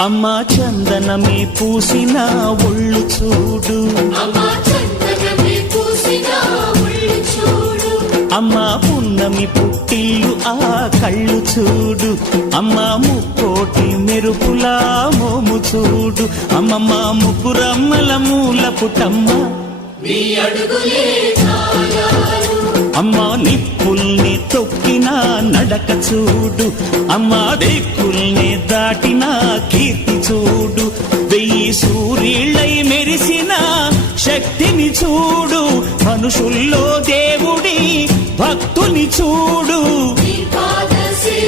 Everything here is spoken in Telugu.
అమ్మా చందనమే పూసిన ఒళ్ళు చూడు, అమ్మా పున్నమి పుట్టిల్లు ఆ కళ్ళు చూడు, అమ్మా ముక్కోటి మెరుపులా మోము చూడు, అమ్మమ్మ ముగ్గురమ్మల మూల పుటమ్మ అమ్మా నిప్పుల్ని తొక్కిన నడక చూడు, అమ్మా దిక్కుల్ని దాటిన కీర్తి చూడు, 1000 సూర్యుళ్ళై మెరిసిన శక్తిని చూడు, మనుషుల్లో దేవుడి భక్తుని చూడు.